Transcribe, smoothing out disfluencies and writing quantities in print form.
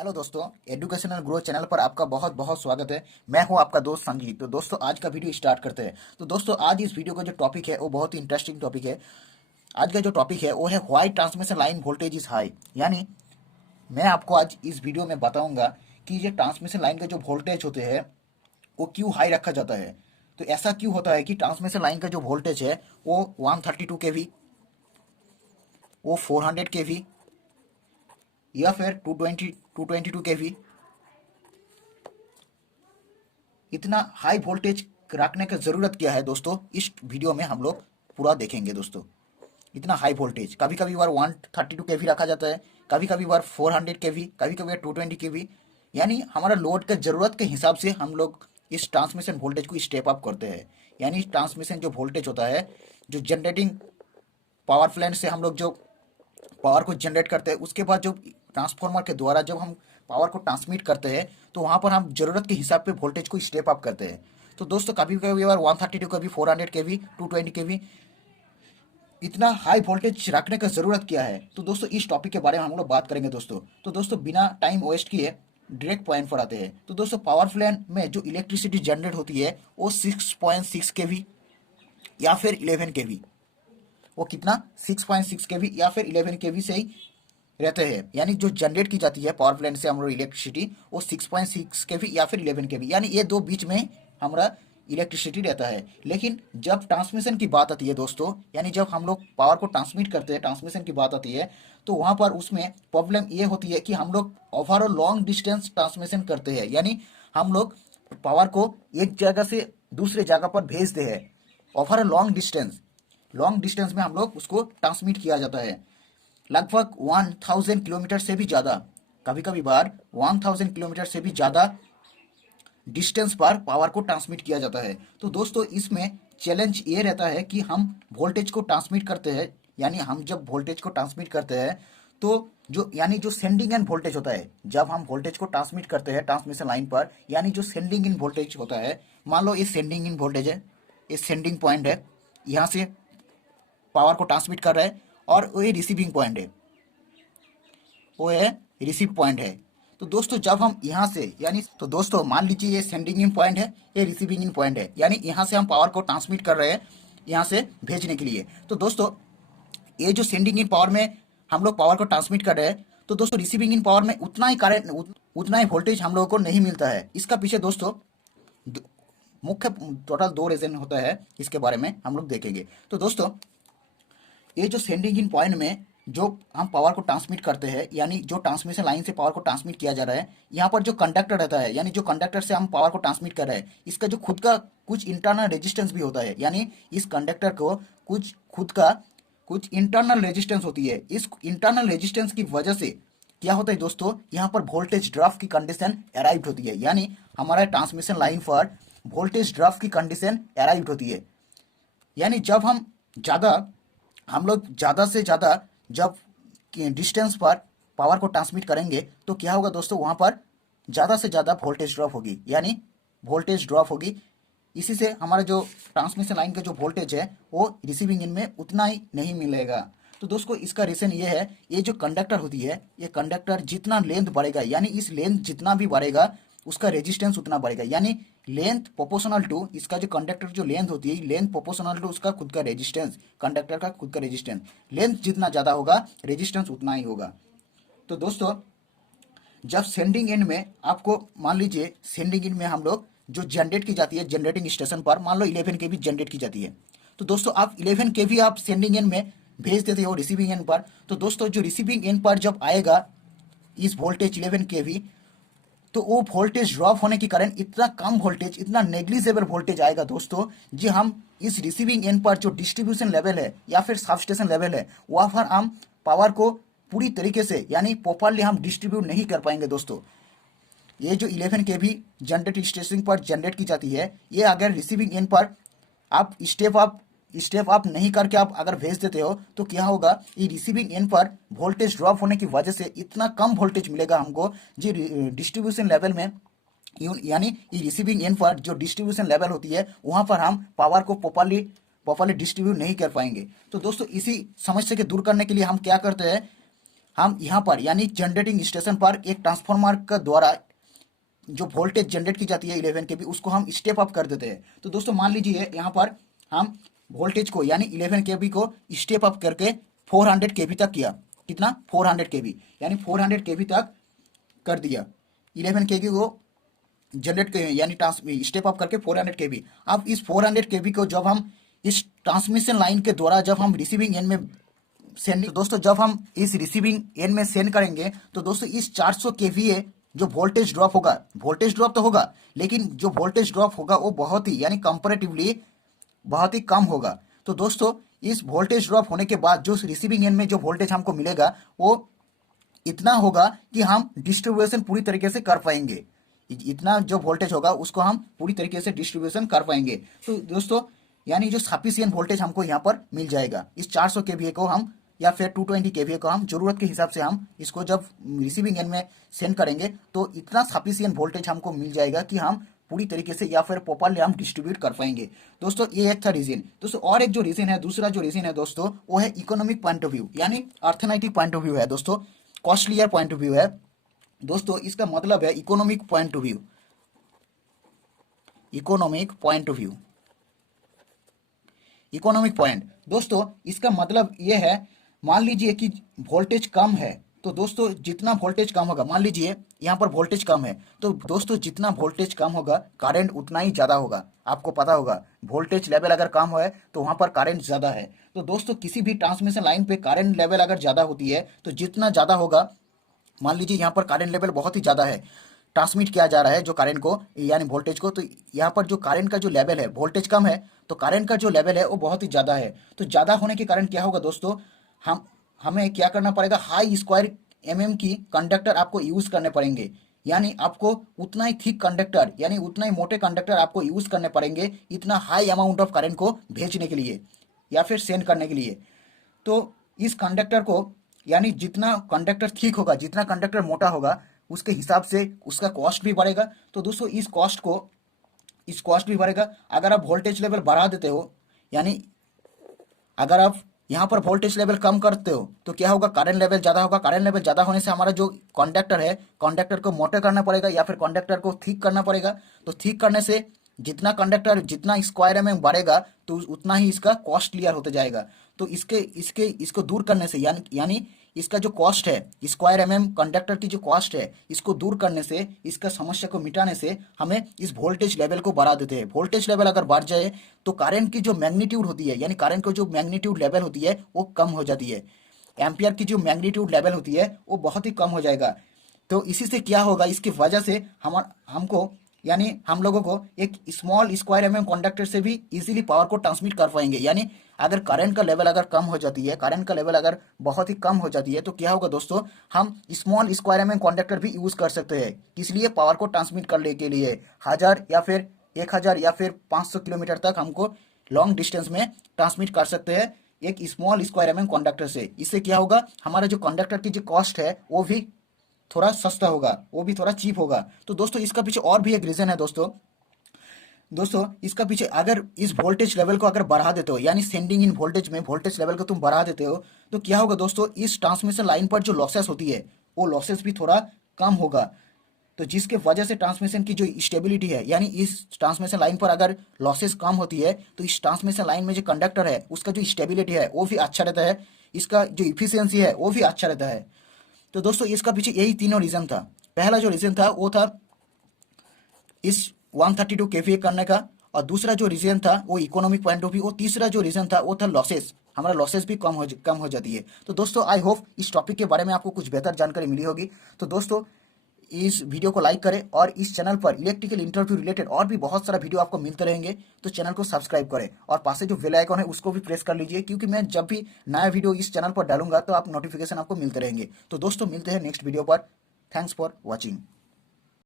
Hello दोस्तों, educational growth channel पर आपका बहुत बहुत स्वागत है। मैं हूं आपका दोस्त संजीव। तो दोस्तों आज का वीडियो स्टार्ट करते हैं। तो दोस्तों आज इस वीडियो का जो टॉपिक है वो बहुत ही इंटरेस्टिंग टॉपिक है। आज का जो टॉपिक है वो है why transmission line voltage is high. यानी मैं आपको आज इस वीडियो में बताऊंगा कि ये ट्रांसमिशन लाइन का जो वोल्टेज होते हैं वो क्यों हाई रखा जाता है। तो ऐसा क्यों होता है कि ट्रांसमिशन लाइन का जो वोल्टेज है वो 132 kV, वो 400 kV या फिर 222 kV, इतना हाई वोल्टेज रखने की ज़रूरत क्या है दोस्तों, इस वीडियो में हम लोग पूरा देखेंगे दोस्तों। इतना हाई वोल्टेज कभी कभी बार 132 kV रखा जाता है, कभी कभी बार 400 kV, कभी कभी बार 220 kV। यानी हमारा लोड के ज़रूरत के हिसाब से हम लोग इस ट्रांसमिशन वोल्टेज को स्टेप अप करते हैं। यानी ट्रांसमिशन जो वोल्टेज होता है, जो जनरेटिंग पावर प्लांट से हम लोग जो पावर को जनरेट करते हैं, उसके बाद जो ट्रांसफार्मर के द्वारा जब हम पावर को ट्रांसमिट करते हैं तो वहाँ पर हम ज़रूरत के हिसाब पे वोल्टेज को स्टेप अप करते हैं। तो दोस्तों कभी कभी बार 132 kV, 400 kV, 220 kV, इतना हाई वोल्टेज रखने का ज़रूरत क्या है। तो दोस्तों इस टॉपिक के बारे में हम लोग बात करेंगे दोस्तों। तो दोस्तों बिना टाइम वेस्ट किए डायरेक्ट पॉइंट पर आते हैं। तो दोस्तों पावर प्लांट में जो इलेक्ट्रिसिटी जनरेट होती है वो 6.6 kV या फिर 11 kV, वो कितना 6.6 kV या फिर 11 kV से ही रहते हैं। यानी जो जनरेट की जाती है पावर प्लांट से हमारा इलेक्ट्रिसिटी वो 6.6 kV या फिर 11 kV, यानी ये दो बीच में हमारा इलेक्ट्रिसिटी रहता है। लेकिन जब ट्रांसमिशन की बात आती है दोस्तों, यानी जब हम लोग पावर को ट्रांसमिट करते हैं, ट्रांसमिशन की बात आती है, तो वहाँ पर उसमें प्रॉब्लम ये होती है कि हम लोग ओवर लॉन्ग डिस्टेंस ट्रांसमिशन करते हैं। यानी हम लोग पावर को एक जगह से दूसरे जगह पर भेजते हैं over long distance. Long distance में हम लोग उसको ट्रांसमिट किया जाता है लगभग 1000 किलोमीटर से भी ज़्यादा, कभी कभी बार 1000 किलोमीटर से भी ज़्यादा डिस्टेंस पर पावर को ट्रांसमिट किया जाता है। तो दोस्तों इसमें चैलेंज ये रहता है कि हम वोल्टेज को ट्रांसमिट करते हैं, यानी हम जब वोल्टेज को ट्रांसमिट करते हैं तो जो यानी जो सेंडिंग एंड वोल्टेज होता है, जब हम वोल्टेज को ट्रांसमिट करते हैं ट्रांसमिशन लाइन पर, यानी जो सेंडिंग इन वोल्टेज होता है, मान लो ये सेंडिंग इन वोल्टेज है, ये सेंडिंग पॉइंट है, यहाँ से पावर को ट्रांसमिट कर रहा है, और वो ये रिसीविंग पॉइंट है, वो है रिसीव पॉइंट है। तो दोस्तों जब हम यहाँ से यानी तो दोस्तों मान लीजिए ये सेंडिंग इन पॉइंट है, ये रिसीविंग इन पॉइंट है, यानी यहाँ से हम पावर को ट्रांसमिट कर रहे हैं यहाँ से भेजने के लिए। तो दोस्तों ये जो सेंडिंग इन पावर में हम लोग पावर को ट्रांसमिट कर रहे हैं, तो दोस्तों रिसीविंग इन पावर में उतना ही करंट, उतना ही वोल्टेज हम लोगों को नहीं मिलता है। इसका पीछे दोस्तों मुख्य टोटल दो रीजन होता है, इसके बारे में हम लोग देखेंगे। तो दोस्तों ये जो सेंडिंग इन पॉइंट में जो हम पावर को ट्रांसमिट करते हैं, यानी जो ट्रांसमिशन लाइन से पावर को ट्रांसमिट किया जा रहा है, यहाँ पर जो कंडक्टर रहता है, यानी जो कंडक्टर से हम पावर को ट्रांसमिट कर रहे हैं, इसका जो खुद का कुछ इंटरनल रेजिस्टेंस भी होता है। यानी इस कंडक्टर को कुछ खुद का कुछ इंटरनल रेजिस्टेंस होती है। इस इंटरनल रेजिस्टेंस की वजह से क्या होता है दोस्तों, यहाँ पर वोल्टेज ड्रॉप की कंडीशन अराइव होती है। यानी हमारा ट्रांसमिशन लाइन पर वोल्टेज ड्रॉप की कंडीशन अराइव होती है। यानी जब हम लोग ज़्यादा से ज़्यादा जब डिस्टेंस पर पावर को ट्रांसमिट करेंगे तो क्या होगा दोस्तों, वहाँ पर ज़्यादा से ज़्यादा वोल्टेज ड्रॉप होगी, यानी वोल्टेज ड्रॉप होगी। इसी से हमारा जो ट्रांसमिशन लाइन का जो वोल्टेज है वो रिसीविंग इन में उतना ही नहीं मिलेगा। तो दोस्तों इसका रीज़न ये है, ये जो कंडक्टर होती है, ये कंडक्टर जितना लेंथ बढ़ेगा, यानी इस लेंथ जितना भी बढ़ेगा उसका रेजिस्टेंस उतना बढ़ेगा। यानी लेंथ प्रोपोर्शनल टू, इसका जो कंडक्टर जो लेंथ होती है, लेंथ प्रोपोर्शनल टू उसका खुद का रेजिस्टेंस, कंडक्टर का खुद का रेजिस्टेंस। लेंथ जितना ज़्यादा होगा रेजिस्टेंस उतना ही होगा। तो दोस्तों जब सेंडिंग एंड में आपको मान लीजिए सेंडिंग एंड में हम लोग जो जनरेट की जाती है जनरेटिंग स्टेशन पर, मान लो 11 kV जनरेट की जाती है, तो दोस्तों आप 11 kV आप सेंडिंग एंड में भेज देते हो रिसीविंग एंड पर। तो दोस्तों जो रिसीविंग एंड पर जब आएगा इस वोल्टेज 11 kV, तो वो वोल्टेज ड्रॉप होने के कारण इतना कम वोल्टेज, इतना नेग्लिजिबल वोल्टेज आएगा दोस्तों, जी हम इस रिसीविंग एंड पर जो डिस्ट्रीब्यूशन लेवल है या फिर सबस्टेशन लेवल है, वहाँ पर हम पावर को पूरी तरीके से यानी प्रॉपरली हम डिस्ट्रीब्यूट नहीं कर पाएंगे दोस्तों। ये जो 11 kV जनरेट स्टेशन पर जनरेट की जाती है, ये अगर रिसीविंग एंड पर आप स्टेप अप नहीं करके आप अगर भेज देते हो तो क्या होगा, ये रिसीविंग एंड पर वोल्टेज ड्रॉप होने की वजह से इतना कम वोल्टेज मिलेगा हमको, जी डिस्ट्रीब्यूशन लेवल में, यानी ये रिसीविंग एंड पर जो डिस्ट्रीब्यूशन लेवल होती है वहाँ पर हम पावर को प्रॉपरली डिस्ट्रीब्यूट नहीं कर पाएंगे। तो दोस्तों इसी समस्या के दूर करने के लिए हम क्या करते हैं, हम यहाँ पर यानी जनरेटिंग स्टेशन पर एक ट्रांसफार्मर के द्वारा जो वोल्टेज जनरेट की जाती है 11 केवी, उसको हम स्टेप अप कर देते हैं। तो दोस्तों मान लीजिए यहाँ पर हम वोल्टेज को यानी 11 केवी को स्टेप अप करके 400 केवी तक किया। कितना? 400 केवी, यानी 400 केवी तक कर दिया। 11 केवी को जनरेट यानी स्टेप अप करके 400 केवी। अब इस 400 केवी को जब हम इस ट्रांसमिशन लाइन के द्वारा जब हम रिसीविंग एंड में सेंड, तो दोस्तों जब हम इस रिसीविंग एंड में सेंड करेंगे तो दोस्तों इस 400 केवीए जो वोल्टेज ड्रॉप होगा, वोल्टेज ड्रॉप तो होगा लेकिन जो वोल्टेज ड्रॉप होगा वो बहुत ही यानी कंपैरेटिवली बहुत ही कम होगा। तो दोस्तों इस वोल्टेज ड्रॉप होने के बाद जो रिसीविंग एंड में जो वोल्टेज हमको मिलेगा वो इतना होगा कि हम डिस्ट्रीब्यूशन पूरी तरीके से कर पाएंगे। इतना जो वोल्टेज होगा उसको हम पूरी तरीके से डिस्ट्रीब्यूशन कर पाएंगे। तो दोस्तों यानी जो सफिशिएंट वोल्टेज हमको यहाँ पर मिल जाएगा। इस 400 केवीए को हम या फिर 220 केवीए को हम जरूरत के हिसाब से हम इसको जब रिसीविंग एंड में सेंड करेंगे तो इतना सफिशिएंट वोल्टेज हमको मिल जाएगा कि हम पूरी तरीके से या फिर प्रॉपरली हम डिस्ट्रीब्यूट कर पाएंगे। दोस्तों ये एक था रीजन। दोस्तों और एक जो रीजन है, दूसरा जो रीजन है दोस्तों वो है इकोनॉमिक पॉइंट ऑफ व्यू, यानी अर्थनैतिक पॉइंट ऑफ व्यू है दोस्तों, कॉस्टलियर पॉइंट ऑफ व्यू है दोस्तों। इसका मतलब है economic point of view, economic point of view, economic point. दोस्तों इसका मतलब यह है, मान लीजिए कि वोल्टेज कम है तो दोस्तों जितना वोल्टेज कम होगा, मान लीजिए यहाँ पर वोल्टेज कम है तो दोस्तों जितना वोल्टेज कम होगा करंट उतना ही ज़्यादा होगा। आपको पता होगा वोल्टेज लेवल अगर कम है तो वहाँ पर करंट ज़्यादा है। तो दोस्तों किसी भी ट्रांसमिशन लाइन पे करंट लेवल अगर ज़्यादा होती है तो जितना ज़्यादा होगा, मान लीजिए यहाँ पर करंट लेवल बहुत ही ज़्यादा है, ट्रांसमिट किया जा रहा है जो करंट को यानी वोल्टेज को, तो यहाँ पर जो करंट का जो लेवल है, वोल्टेज कम है तो करंट का जो लेवल है वो बहुत ही ज़्यादा है। तो ज़्यादा होने के कारण क्या होगा दोस्तों, हमें क्या करना पड़ेगा, हाई स्क्वायर एमएम की कंडक्टर आपको यूज़ करने पड़ेंगे। यानी आपको उतना ही थिक कंडक्टर यानी उतना ही मोटे कंडक्टर आपको यूज़ करने पड़ेंगे इतना हाई अमाउंट ऑफ करंट को भेजने के लिए या फिर सेंड करने के लिए। तो इस कंडक्टर को यानी जितना कंडक्टर थिक होगा, जितना कंडक्टर मोटा होगा, उसके हिसाब से उसका कॉस्ट भी बढ़ेगा। तो दोस्तों इस कॉस्ट भी बढ़ेगा। अगर आप वोल्टेज लेवल बढ़ा देते हो, यानी अगर आप यहाँ पर वोल्टेज लेवल कम करते हो तो क्या होगा, करंट लेवल ज़्यादा होगा। करंट लेवल ज़्यादा होने से हमारा जो कंडक्टर है, कंडक्टर को मोटा करना पड़ेगा या फिर कंडक्टर को थिक करना पड़ेगा। तो थिक करने से जितना कंडक्टर जितना स्क्वायर एमएम बढ़ेगा तो उतना ही इसका कॉस्ट क्लियर होते जाएगा। तो इसको दूर करने से यानी इसका जो कॉस्ट है, स्क्वायर एमएम कंडक्टर की जो कॉस्ट है, इसको दूर करने से, इसका समस्या को मिटाने से हम इस वोल्टेज लेवल को बढ़ा देते हैं। वोल्टेज लेवल अगर बढ़ जाए तो करंट की जो मैग्नीट्यूड होती है, यानी करंट को जो मैग्नीट्यूड लेवल होती है वो कम हो जाती है। एम्पियर की जो मैग्नीट्यूड लेवल होती है वो बहुत ही कम हो जाएगा। तो इसी से क्या होगा, इसकी वजह से हमको यानी हम लोगों को एक स्मॉल स्क्वायर एमएम कंडक्टर से भी इजीली पावर को ट्रांसमिट कर पाएंगे। यानी अगर करंट का लेवल अगर कम हो जाती है, करंट का लेवल अगर बहुत ही कम हो जाती है तो क्या होगा दोस्तों, हम स्मॉल स्क्वायर एमएम कंडक्टर भी यूज कर सकते हैं। इसलिए पावर को ट्रांसमिट करने के लिए 1000 या फिर 1000 या फिर 500 किलोमीटर तक हमको लॉन्ग डिस्टेंस में ट्रांसमिट कर सकते हैं एक स्मॉल स्क्वायर एमएम कंडक्टर से। इससे क्या होगा, हमारा जो कंडक्टर की जो कॉस्ट है वो भी थोड़ा सस्ता होगा, वो भी थोड़ा चीप होगा। तो दोस्तों इसका पीछे और भी एक रीज़न है दोस्तों इसका पीछे, अगर इस वोल्टेज लेवल को अगर बढ़ा देते हो, यानी सेंडिंग इन वोल्टेज में वोल्टेज लेवल को तुम बढ़ा देते हो तो क्या होगा दोस्तों, इस ट्रांसमिशन लाइन पर जो लॉसेस होती है वो लॉसेस भी थोड़ा कम होगा। तो जिसके वजह से ट्रांसमिशन की जो स्टेबिलिटी है, यानी इस ट्रांसमिशन लाइन पर अगर लॉसेस कम होती है तो इस ट्रांसमिशन लाइन में जो कंडक्टर है उसका जो स्टेबिलिटी है वो भी अच्छा रहता है, इसका जो इफिशियंसी है वो भी अच्छा रहता है। तो दोस्तों इसका पीछे यही तीनों रीज़न था। पहला जो रीज़न था वो था इस 132 केवीए करने का, और दूसरा जो रीज़न था वो इकोनॉमिक पॉइंट ऑफ व्यू, और तीसरा जो रीज़न था वो था लॉसेस, हमारा लॉसेस भी कम हो जाती है। तो दोस्तों आई होप इस टॉपिक के बारे में आपको कुछ बेहतर जानकारी मिली होगी। तो दोस्तों इस वीडियो को लाइक करें और इस चैनल पर इलेक्ट्रिकल इंटरव्यू रिलेटेड और भी बहुत सारा वीडियो आपको मिलते रहेंगे। तो चैनल को सब्सक्राइब करें और पास से जो बेल आइकन है उसको भी प्रेस कर लीजिए, क्योंकि मैं जब भी नया वीडियो इस चैनल पर डालूंगा तो आप नोटिफिकेशन आपको मिलते रहेंगे। तो दोस्तों मिलते हैं नेक्स्ट वीडियो पर। Thanks for watching.